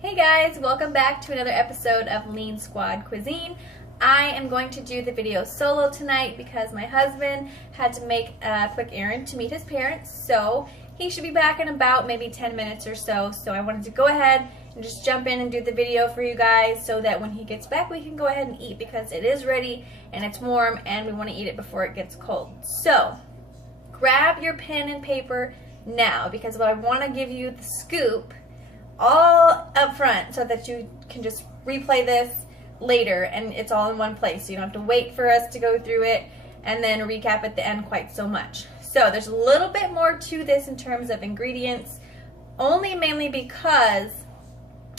Hey guys, welcome back to another episode of Lean Squad Cuisine. I am going to do the video solo tonight because my husband had to make a quick errand to meet his parents, so he should be back in about maybe 10 minutes or so. So I wanted to go ahead and just jump in and do the video for you guys so that when he gets back we can go ahead and eat because it is ready and it's warm and we want to eat it before it gets cold. So grab your pen and paper now because I want to give you the scoop all up front so that you can just replay this later and it's all in one place, so you don't have to wait for us to go through it and then recap at the end quite so much. So there's a little bit more to this in terms of ingredients, mainly because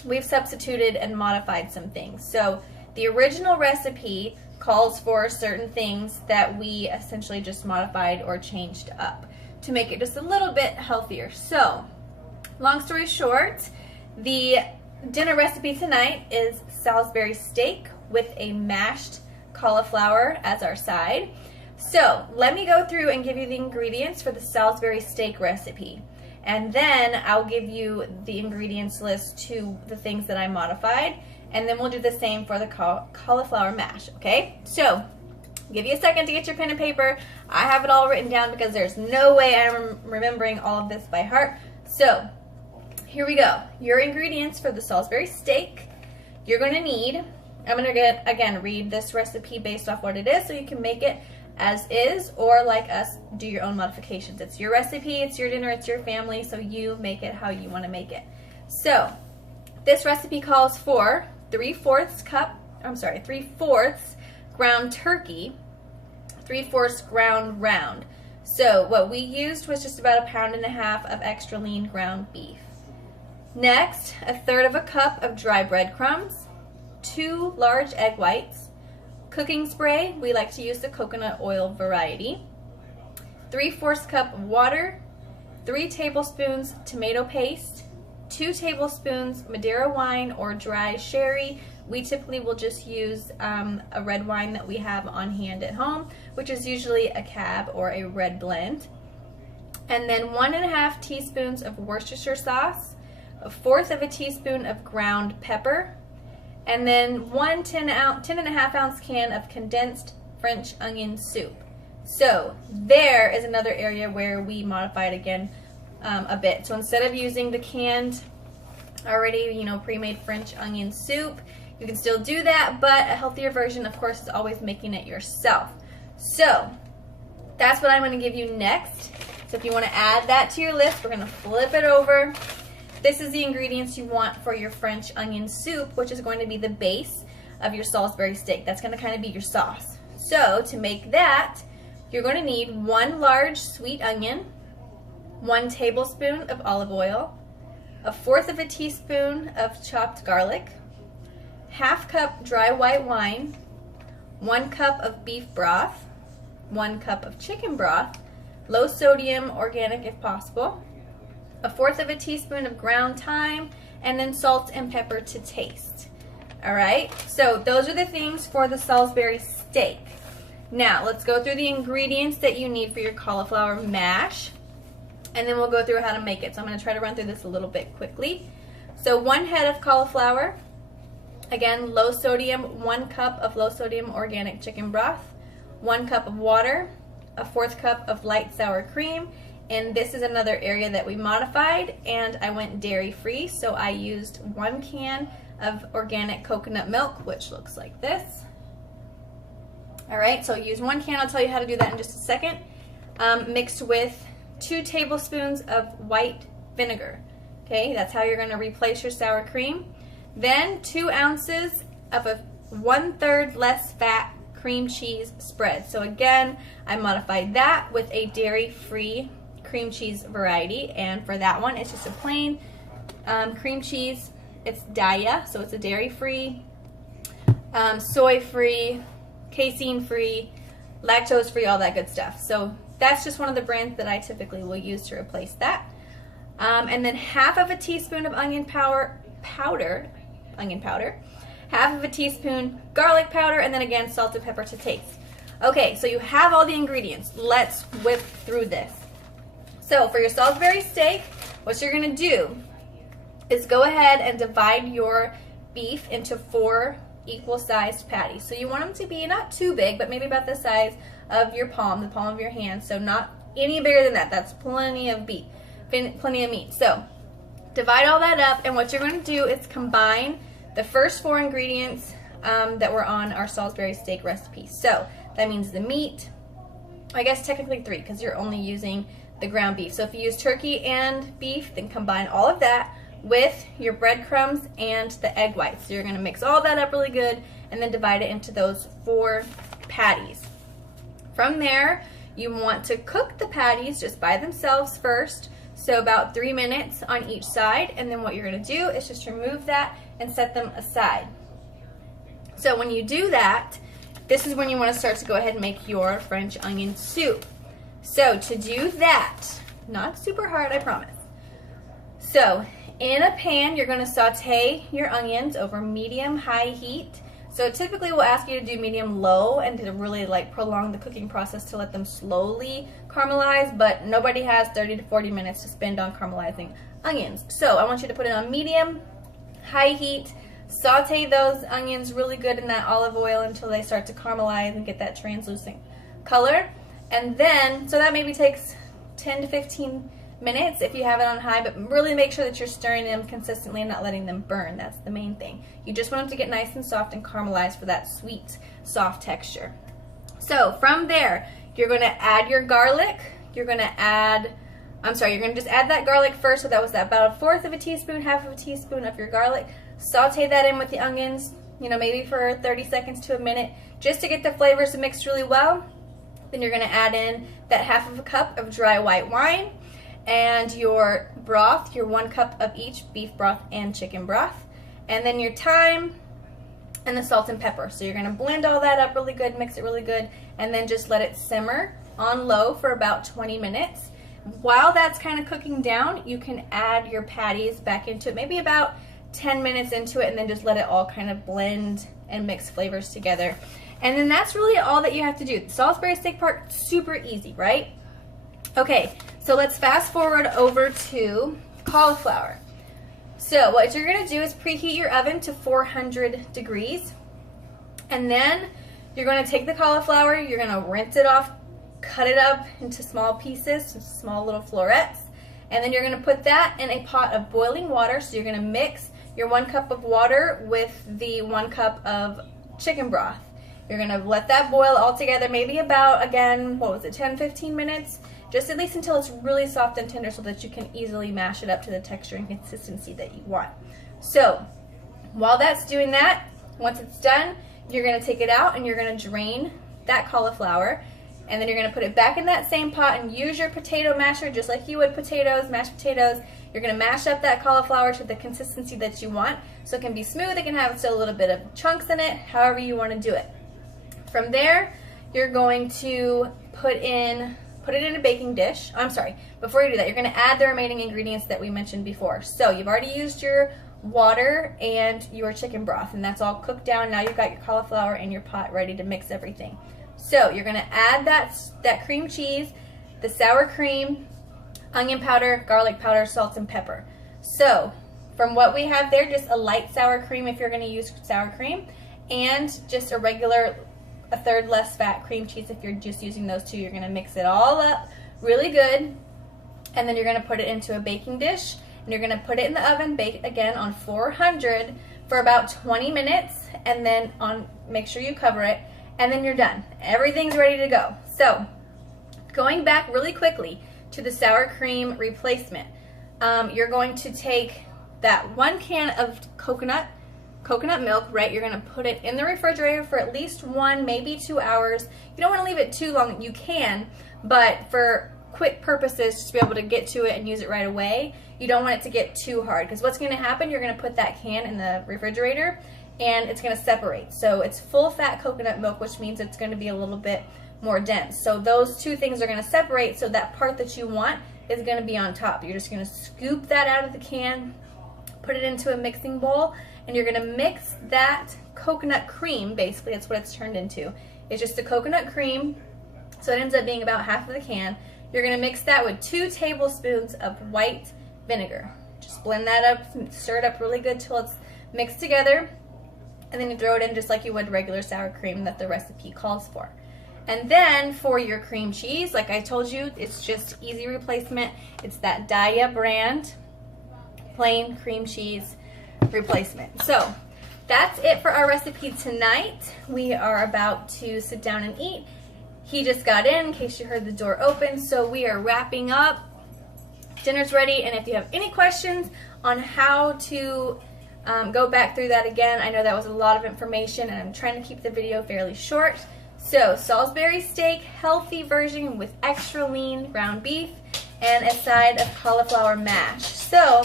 we've substituted and modified some things. So the original recipe calls for certain things that we essentially just modified or changed up to make it just a little bit healthier. So long story short, the dinner recipe tonight is Salisbury steak with a mashed cauliflower as our side. So let me go through and give you the ingredients for the Salisbury steak recipe. And then I'll give you the ingredients list to the things that I modified. And then we'll do the same for the cauliflower mash, okay? So I'll give you a second to get your pen and paper. I have it all written down because there's no way I'm remembering all of this by heart. So here we go. Your ingredients for the Salisbury steak. You're going to need, I'm going to again read this recipe based off what it is so you can make it as is, or like us, do your own modifications. It's your recipe, it's your dinner, it's your family, so you make it how you want to make it. So this recipe calls for 3/4 ground turkey, 3/4 ground round. So what we used was just about 1.5 pounds of extra lean ground beef. Next, 1/3 cup of dry breadcrumbs, 2 large egg whites, cooking spray, we like to use the coconut oil variety, 3/4 cup of water, 3 tablespoons tomato paste, 2 tablespoons Madeira wine or dry sherry. We typically will just use a red wine that we have on hand at home, which is usually a cab or a red blend. And then 1.5 teaspoons of Worcestershire sauce, 1/4 teaspoon of ground pepper, and then 1 10.5 ounce can of condensed French onion soup. So there is another area where we modified again a bit. So instead of using the canned, already pre-made French onion soup, you can still do that, but a healthier version, of course, is always making it yourself. So that's what I'm going to give you next. So if you want to add that to your list, we're going to flip it over. This is the ingredients you want for your French onion soup, which is going to be the base of your Salisbury steak. That's going to kind of be your sauce. So to make that, you're going to need 1 large sweet onion, 1 tablespoon of olive oil, 1/4 teaspoon of chopped garlic, 1/2 cup dry white wine, 1 cup of beef broth, 1 cup of chicken broth, low sodium, organic if possible, 1/4 teaspoon of ground thyme, and then salt and pepper to taste. All right, so those are the things for the Salisbury steak. Now let's go through the ingredients that you need for your cauliflower mash, and then we'll go through how to make it. So I'm going to try to run through this a little bit quickly. So 1 head of cauliflower, again low sodium, 1 cup of low sodium organic chicken broth, 1 cup of water, 1/4 cup of light sour cream. And this is another area that we modified, and I went dairy free, so I used 1 can of organic coconut milk, which looks like this. All right, so use 1 can. I'll tell you how to do that in just a second. Mixed with 2 tablespoons of white vinegar. Okay, that's how you're going to replace your sour cream. Then 2 ounces of a 1/3 less fat cream cheese spread. So again, I modified that with a dairy-free cream cheese variety, and for that one it's just a plain cream cheese. It's Daiya, so it's a dairy-free, soy-free, casein-free, lactose-free, all that good stuff. So that's just one of the brands that I typically will use to replace that. And then 1/2 teaspoon of onion powder, 1/2 teaspoon garlic powder, and then again salt and pepper to taste. Okay, so you have all the ingredients. Let's whip through this. So for your Salisbury steak, what you're going to do is go ahead and divide your beef into 4 equal-sized patties. So you want them to be not too big, but maybe about the size of your palm, the palm of your hand. So not any bigger than that. That's plenty of beef, plenty of meat. So divide all that up, and what you're going to do is combine the first 4 ingredients that were on our Salisbury steak recipe. So that means the meat, I guess technically 3 because you're only using the ground beef. So if you use turkey and beef, then combine all of that with your breadcrumbs and the egg whites. So you're going to mix all that up really good and then divide it into those 4 patties. From there, you want to cook the patties just by themselves first, so about 3 minutes on each side, and then what you're going to do is just remove that and set them aside. So when you do that, this is when you want to start to go ahead and make your French onion soup. So to do that, not super hard, I promise. So in a pan, you're going to saute your onions over medium-high heat. So typically we'll ask you to do medium-low and to really like prolong the cooking process to let them slowly caramelize, but nobody has 30 to 40 minutes to spend on caramelizing onions. So I want you to put it on medium-high heat, saute those onions really good in that olive oil until they start to caramelize and get that translucent color. And then, so that maybe takes 10 to 15 minutes if you have it on high, but really make sure that you're stirring them consistently and not letting them burn. That's the main thing. You just want them to get nice and soft and caramelized for that sweet, soft texture. So from there, you're going to add your garlic. You're going to add, you're going to just add that garlic first. So that was about 1/4 of a teaspoon, 1/2 of a teaspoon of your garlic. Saute that in with the onions, maybe for 30 seconds to a minute, just to get the flavors mixed really well. Then you're going to add in that 1/2 of a cup of dry white wine, and your broth, your 1 cup of each, beef broth and chicken broth, and then your thyme and the salt and pepper. So you're going to blend all that up really good, mix it really good, and then just let it simmer on low for about 20 minutes. While that's kind of cooking down, you can add your patties back into it, maybe about 10 minutes into it, and then just let it all kind of blend and mix flavors together. And then that's really all that you have to do. The Salisbury steak part, super easy, right? Okay, so let's fast forward over to cauliflower. So what you're going to do is preheat your oven to 400 degrees. And then you're going to take the cauliflower, you're going to rinse it off, cut it up into small pieces, small little florets. And then you're going to put that in a pot of boiling water. So you're going to mix your 1 cup of water with the 1 cup of chicken broth. You're going to let that boil all together, maybe about, again, 10-15 minutes? Just at least until it's really soft and tender so that you can easily mash it up to the texture and consistency that you want. So while that's doing that, once it's done, you're going to take it out and you're going to drain that cauliflower, and then you're going to put it back in that same pot and use your potato masher just like you would mashed potatoes. You're going to mash up that cauliflower to the consistency that you want, so it can be smooth, it can have still a little bit of chunks in it, however you want to do it. From there, you're going to put it in a baking dish. Before you do that, you're going to add the remaining ingredients that we mentioned before. So you've already used your water and your chicken broth, and that's all cooked down. Now you've got your cauliflower in your pot ready to mix everything. So you're going to add that cream cheese, the sour cream, onion powder, garlic powder, salt, and pepper. So from what we have there, just a light sour cream if you're going to use sour cream, and just a regular 1/3 less fat cream cheese if you're just using those two. You're going to mix it all up really good, and then you're going to put it into a baking dish, and you're going to put it in the oven, bake again on 400 for about 20 minutes, and then make sure you cover it, and then you're done. Everything's ready to go. So going back really quickly to the sour cream replacement, you're going to take that 1 can of coconut milk, right? You're going to put it in the refrigerator for at least 1, maybe 2 hours. You don't want to leave it too long. You can, but for quick purposes, just to be able to get to it and use it right away, you don't want it to get too hard, because what's going to happen, you're going to put that can in the refrigerator and it's going to separate. So it's full fat coconut milk, which means it's going to be a little bit more dense. So those two things are going to separate, so that part that you want is going to be on top. You're just going to scoop that out of the can, put it into a mixing bowl, and you're going to mix that coconut cream. Basically, that's what it's turned into. It's just a coconut cream, so it ends up being about half of the can. You're going to mix that with 2 tablespoons of white vinegar. Just blend that up, stir it up really good till it's mixed together, and then you throw it in just like you would regular sour cream that the recipe calls for. And then for your cream cheese, like I told you, it's just easy replacement. It's that Daiya brand plain cream cheese replacement. So that's it for our recipe tonight. We are about to sit down and eat. He just got in case you heard the door open, so we are wrapping up. Dinner's ready, and if you have any questions on how to go back through that again, I know that was a lot of information and I'm trying to keep the video fairly short. So Salisbury steak, healthy version with extra lean ground beef and a side of cauliflower mash. So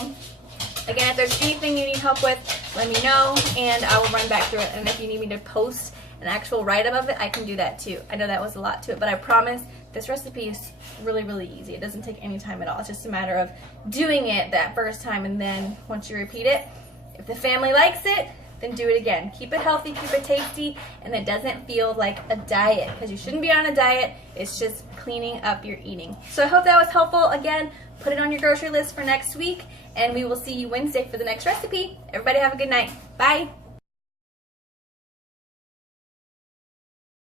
again, if there's anything you need help with, let me know and I will run back through it. And if you need me to post an actual write-up of it, I can do that too. I know that was a lot to it, but I promise this recipe is really, really easy. It doesn't take any time at all. It's just a matter of doing it that first time, and then once you repeat it, if the family likes it, then do it again. Keep it healthy, keep it tasty, and it doesn't feel like a diet, because you shouldn't be on a diet. It's just cleaning up your eating. So I hope that was helpful. Again, put it on your grocery list for next week, and we will see you Wednesday for the next recipe. Everybody have a good night. Bye.